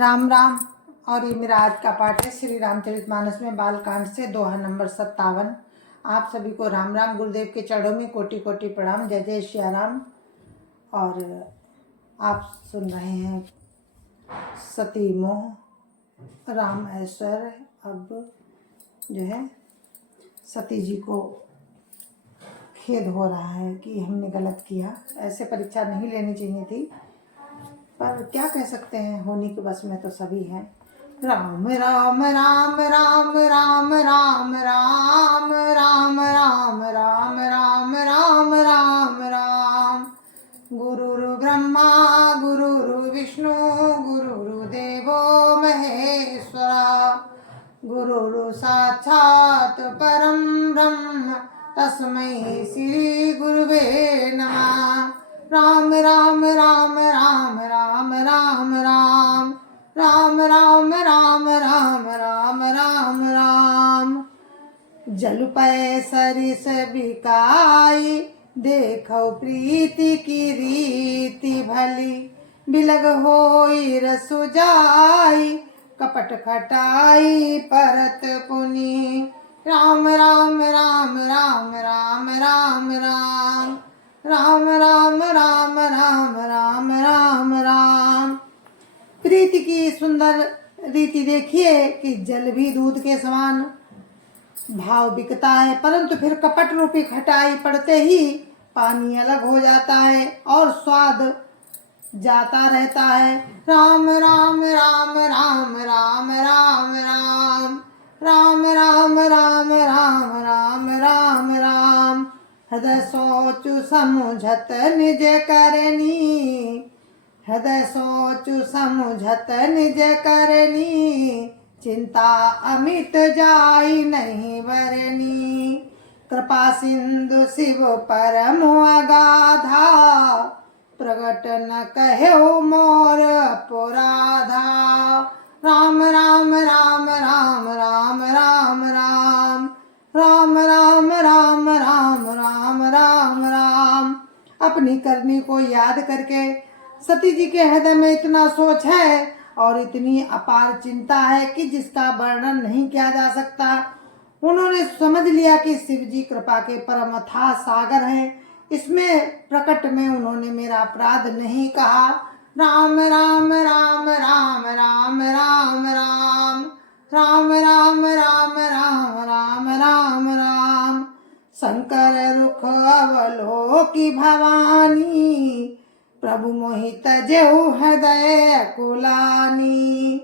राम राम। और ये मेरा आज का पाठ है श्री रामचरितमानस में बालकांड से दोहा नंबर 57। आप सभी को राम राम। गुरुदेव के चरणों में कोटि कोटि प्रणाम। जय जय श्री राम। और आप सुन रहे हैं सती मोह राम ऐश्वर्य। अब जो है सती जी को खेद हो रहा है कि हमने गलत किया, ऐसे परीक्षा नहीं लेनी चाहिए थी, पर क्या कह सकते हैं, होने के बस में तो सभी हैं। राम राम राम राम राम राम राम राम राम राम राम राम राम राम। गुरुरु ब्रह्मा गुरुरु विष्णु गुरुर्देवो महेश्वरा। गुरुरु साक्षात् परं ब्रह्म तस्मै श्री गुरुवे नमः। राम राम राम राम राम राम राम राम राम राम राम राम राम राम। जल पै सरिस बिकाई देखो प्रीति की रीति भली। बिलग होई रसु जाई कपट खटाई परत पुनि। राम राम राम राम राम राम राम राम राम राम राम राम राम राम। प्रीति की सुंदर रीति देखिए कि जल भी दूध के समान भाव बिकता है, परंतु फिर कपट रूपी खटाई पड़ते ही पानी अलग हो जाता है और स्वाद जाता रहता है। राम राम राम राम राम राम राम राम राम राम राम राम राम राम। हृदय सोचु समुझत निज करनी। हृदय सोचु समुझत निज करनी। चिंता अमित जाई नहीं बरनी। कृपा सिंधु शिव परम अगाधा। प्रगट न कहो मोर अपराधा। राम राम राम राम राम राम राम राम राम राम राम राम राम राम। अपनी करनी को याद करके सती जी के हृदय में इतना सोच है और इतनी अपार चिंता है कि जिसका वर्णन नहीं किया जा सकता। उन्होंने समझ लिया कि शिव जी कृपा के परम अथाह सागर हैं। इसमें प्रकट में उन्होंने मेरा अपराध नहीं कहा। राम राम राम राम राम राम राम राम राम राम राम राम राम राम। शंकर रुख अवलोकी भवानी। प्रभु मोहित जेहु हृदय कुलानी।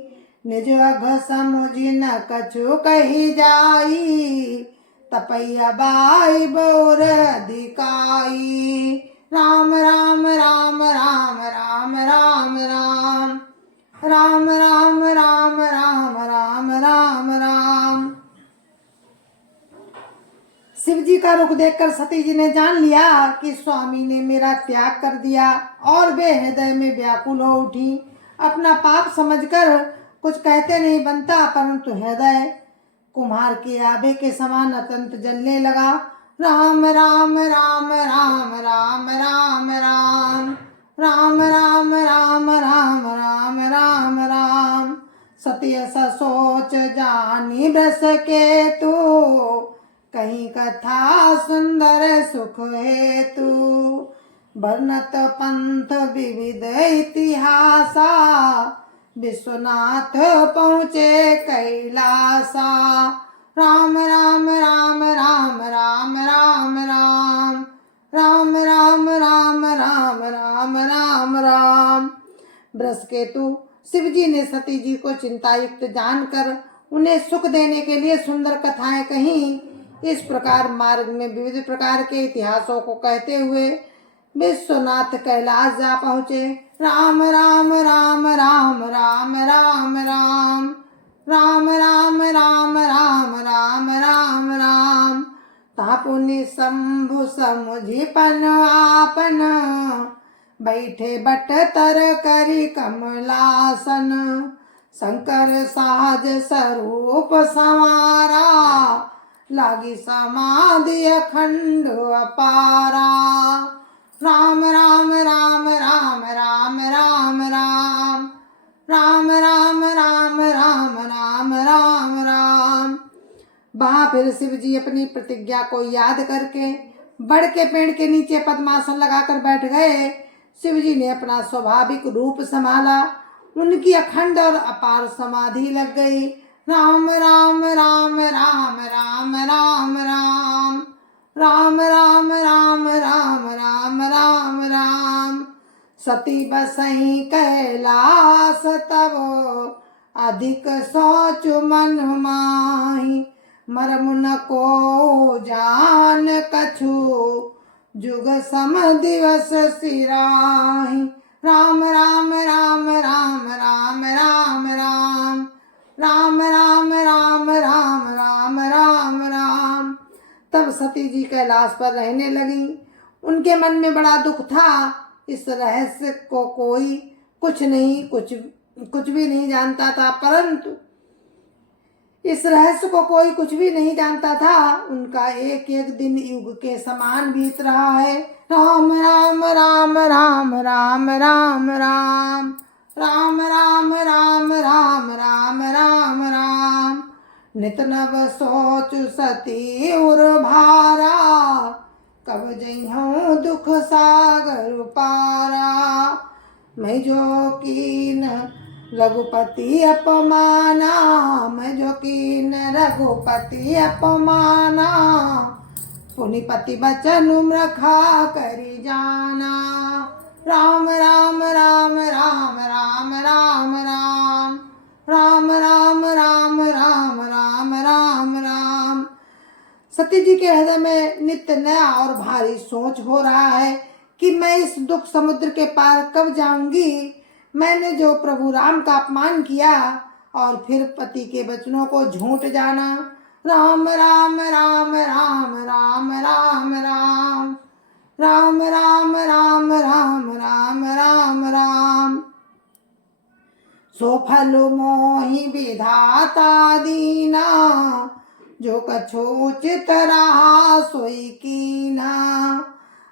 निज अघ समुझि न कछु कही जाई। तपैया बाई बोर दिकाई। राम राम राम राम राम राम राम राम राम राम राम राम राम राम। शिव जी का रुख देखकर सती जी ने जान लिया कि स्वामी ने मेरा त्याग कर दिया और वे हृदय में व्याकुल हो उठी। अपना पाप समझकर कुछ कहते नहीं बनता, परंतु हृदय कुम्हार के आभे के समान अत्यंत जलने लगा। राम राम राम राम राम राम राम राम राम राम राम राम राम राम। सती सोच जानी बस के तू। कहीं कथा सुंदर सुख हेतु। वर्णत पंथ विविध इतिहासा। विश्वनाथ पहुँचे कैलासा। राम राम राम राम राम राम राम राम राम राम राम राम राम राम। बृहस्पति शिव जी ने सती जी को चिंतायुक्त जानकर उन्हें सुख देने के लिए सुंदर कथाएं कहीं। इस प्रकार मार्ग में विविध प्रकार के इतिहासों को कहते हुए विश्वनाथ कैलाश जा पहुँचे। राम राम राम राम राम राम राम राम राम राम राम राम राम राम। तापुनि शंभु समुझि पन आपन। बैठे बट तर करी कमलासन। शंकर सहज स्वरूप संवारा। लागी समाधि अखंड अपारा। राम राम राम राम राम राम राम राम राम वहां फिर शिव जी अपनी प्रतिज्ञा को याद करके बड़ के पेड़ के नीचे पद्मासन लगाकर बैठ गए। शिव जी ने अपना स्वाभाविक रूप संभाला, उनकी अखंड और अपार समाधि लग गई। राम राम राम राम राम राम राम राम राम राम राम राम राम राम। सती बसई कैलास तब अधिक सोच मन माही, मरम न को जान कछु जुग सम दिवस सिराही। राम राम राम राम राम राम राम राम राम राम राम राम राम राम। तब सती जी कैलाश पर रहने लगी। उनके मन में बड़ा दुख था। इस रहस्य को कोई कुछ भी नहीं जानता था, परंतु इस रहस्य को कोई कुछ भी नहीं जानता था। उनका एक एक दिन युग के समान बीत रहा है। राम राम राम राम राम राम राम राम राम राम राम राम राम राम। नित नव सोच सती उर भारा, कब जइहूँ दुख सागर पारा। मैं जो कीन रघुपति अपमाना, मैं जो कीन रघुपति अपमाना। पुनिपति बचन रखा करी जाना। राम राम राम राम राम राम राम राम राम राम राम राम राम राम। सती जी के हृदय में नित्य नया और भारी सोच हो रहा है कि मैं इस दुख समुद्र के पार कब जाऊंगी। मैंने जो प्रभु राम का अपमान किया और फिर पति के वचनों को झूठ जाना। राम राम राम राम राम राम राम राम राम राम राम राम राम राम। सो फल मोहि विधाता दीना, जो कछु उचित रहा सोई कीना।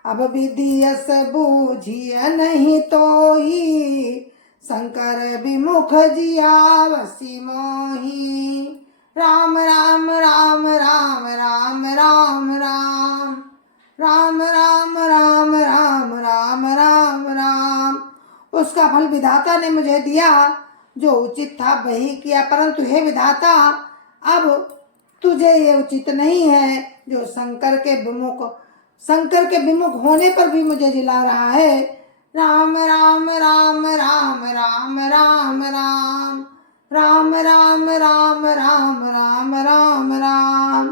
अब विधियस बूझिय नहीं तो ही, शंकर विमुख जियावसी मोही। राम राम राम राम राम राम राम राम राम राम राम राम राम राम। उसका फल विधाता ने मुझे दिया, जो उचित था वही किया, परंतु हे विधाता, अब तुझे ये उचित नहीं है जो शंकर के विमुख होने पर भी मुझे जिला रहा है। राम राम राम राम राम राम राम राम राम राम राम राम राम राम।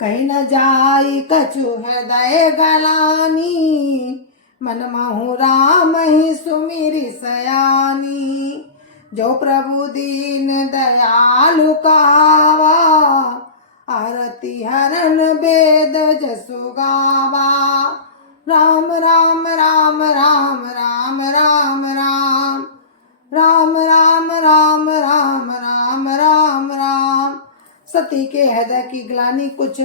कहीं न जाई कछु हृदय गलानी, मन महु राम ही सुमिरि सयानी। जो प्रभु दीन दयालु कावा, आरती हरन वेद जसु गावा। राम राम राम राम राम राम राम राम राम राम राम राम राम राम। सती के हृदय की ग्लानि कुछ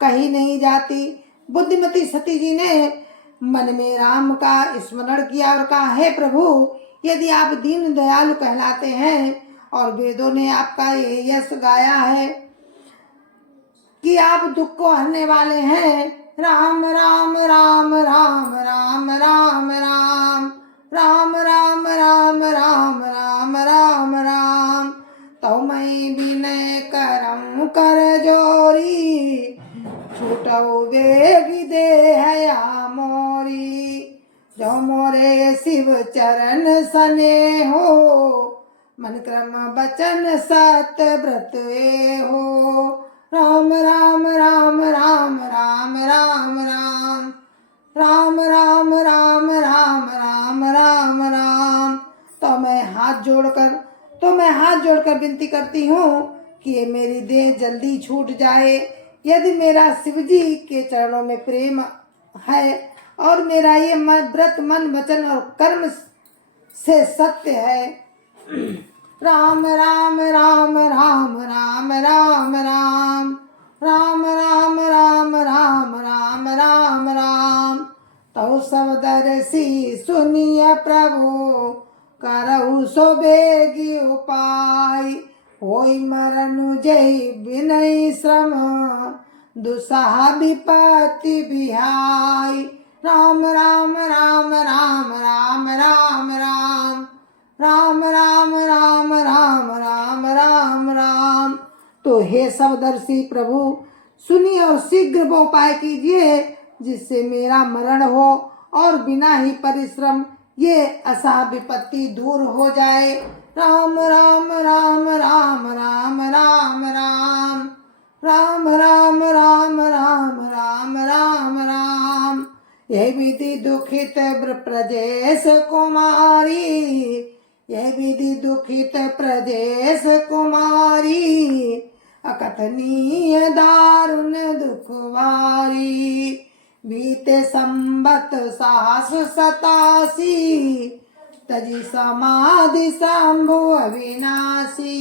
कही नहीं जाती। बुद्धिमती सती जी ने मन में राम का स्मरण किया और कहा, हे प्रभु, यदि आप दीन दयालु कहलाते हैं और वेदों ने आपका ये यश गाया है कि आप दुख को हरने वाले हैं। राम राम राम राम राम राम राम राम राम राम राम राम राम राम। तो मैं विनय करम कर जोरी, छूटो वेगी देहया मोरी। जो मोरे शिव चरण सने हो, मन क्रम बचन सत व्रत हो। राम राम राम राम राम राम राम राम राम राम राम राम राम राम। तो मैं हाथ जोड़कर विनती करती हूँ कि ये मेरी देह जल्दी छूट जाए। यदि मेरा शिव जी के चरणों में प्रेम है और मेरा ये व्रत मन वचन और कर्म से सत्य है। राम राम राम राम राम राम राम राम राम राम राम राम राम राम। तो सब दर्शी सुनिय प्रभु, करहु सो बेगी उपाय। होई मरण जय विनय श्रम दुसह विपत्ति बिहाई। राम राम राम राम राम राम राम राम राम राम राम राम राम राम। तो हे सबदर्शी प्रभु, सुनिए और शीघ्र वो उपाय कीजिए जिससे मेरा मरण हो और बिना ही परिश्रम ये असह विपत्ति दूर हो जाए। राम राम राम राम राम राम राम राम राम राम राम राम राम राम। यह विधि दुखित प्रजेश कुमारी, यह विधि दुखित प्रजेश कुमारी, अकथनीय दारुण दुखवारी। बीते संबत 787 तजी समाधि शंभु अविनाशी।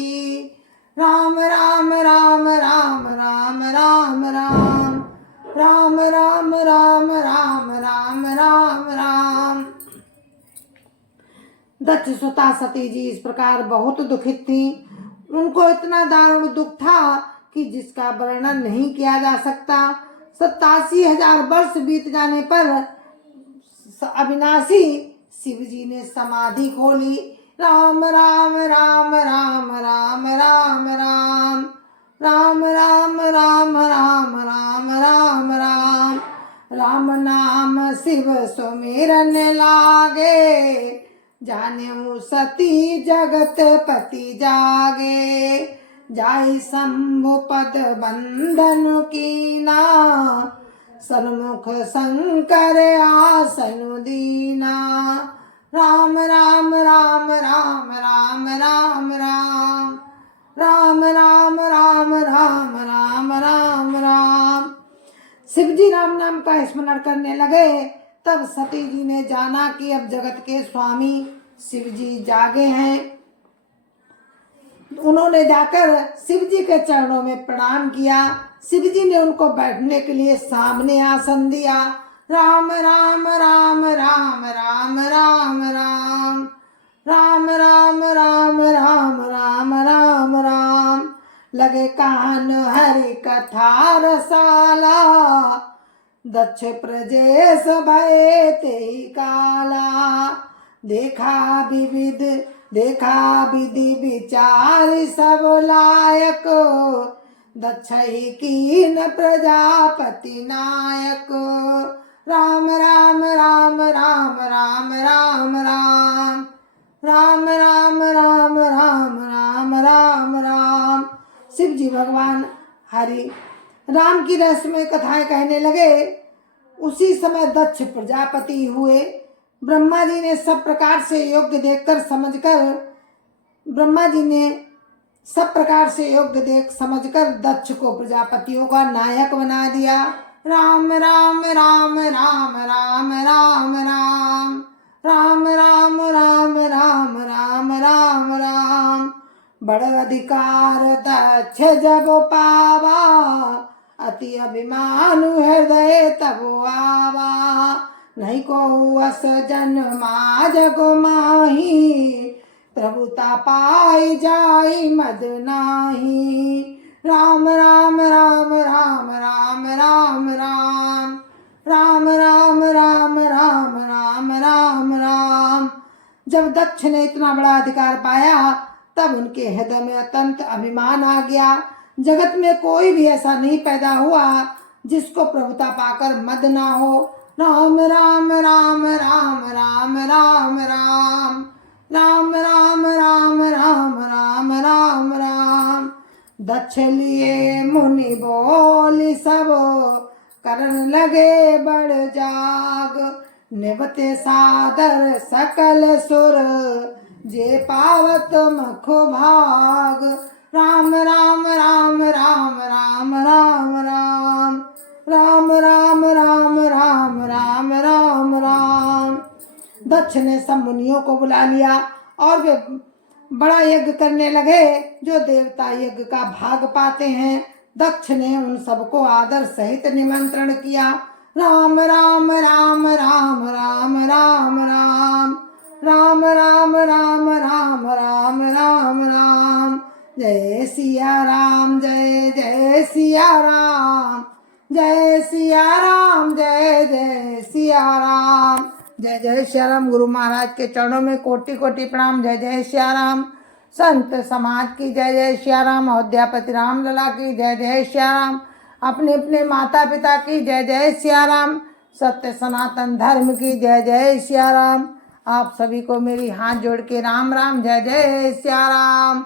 राम राम राम राम राम राम राम राम राम राम राम राम राम राम। दक्ष सुता सती जी इस प्रकार बहुत दुखित थी। उनको इतना दारुण दुख था कि जिसका वर्णन नहीं किया जा सकता। 87,000 वर्ष बीत जाने पर अविनाशी शिव जी ने समाधि खोली। राम राम राम राम राम राम राम राम राम राम राम राम राम राम। राम नाम शिव सुमिरन लागे, जाने सती जगत पति जागे। जाई शंभु पद बंधन कीना, सन्मुख शंकर आसन दीना। राम राम राम राम राम राम राम राम राम राम राम राम राम राम। शिव जी राम नाम का स्मरण करने लगे। तब सती जी ने जाना कि अब जगत के स्वामी शिव जी जागे हैं। उन्होंने जाकर शिव जी के चरणों में प्रणाम किया। शिव जी ने उनको बैठने के लिए सामने आसन दिया। राम राम राम राम राम राम राम राम राम राम राम राम राम राम। लगे कान हरि कथा रसाला, दक्ष प्रजेश भय ते काला। देखा विधि विचार सब लायक, दक्ष ही कीन प्रजापति नायक। राम राम राम राम राम राम राम राम राम राम राम राम राम राम। शिव जी भगवान हरि राम की रहस्यमय कथाएं कहने लगे। उसी समय दक्ष प्रजापति हुए। ब्रह्मा जी ने सब प्रकार से योग्य देखकर समझकर दक्ष को प्रजापतियों का नायक बना दिया। राम राम राम राम राम राम राम राम राम राम राम राम राम राम। बड़ अधिकार दक्ष जब पावा, अति अभिमान हृदय तब आवा। नहीं को अस जन्मा जग माही, प्रभुता पाई जाई मद नाही। राम राम राम राम राम राम राम राम राम राम राम राम राम राम। जब दक्ष ने इतना बड़ा अधिकार पाया तब उनके हृदय में अत्यंत अभिमान आ गया। जगत में कोई भी ऐसा नहीं पैदा हुआ जिसको प्रभुता पाकर मद ना हो। राम राम राम राम राम राम राम राम राम राम राम राम राम राम। दक्ष लिए मुनि बोल सब, करन लगे बड़ जाग। निवते सादर सकल सुर, जे पावत मख भाग। राम राम राम राम राम राम राम राम राम राम राम राम राम राम। दक्ष ने सब मुनियों को बुला लिया और वे बड़ा यज्ञ करने लगे जो देवता यज्ञ का भाग पाते हैं। दक्ष ने उन सबको आदर सहित निमंत्रण किया। राम राम राम राम राम राम राम राम राम राम राम राम राम राम। जय सिया राम, जय जय सिया राम, जय सिया राम, जय जय सिया राम। जय जय सिया राम। गुरु महाराज के चरणों में कोटि कोटि प्रणाम। जय जय सिया राम। संत समाज की जय जय सिया राम। अयोध्यापति राम लला की जय जय सिया राम। अपने अपने माता पिता की जय जय सिया राम। सत्य सनातन धर्म की जय जय सिया राम। आप सभी को मेरी हाथ जोड़ के राम राम, जय जय सिया राम।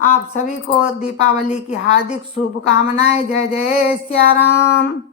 आप सभी को दीपावली की हार्दिक शुभकामनाएं। जय जय सिया राम।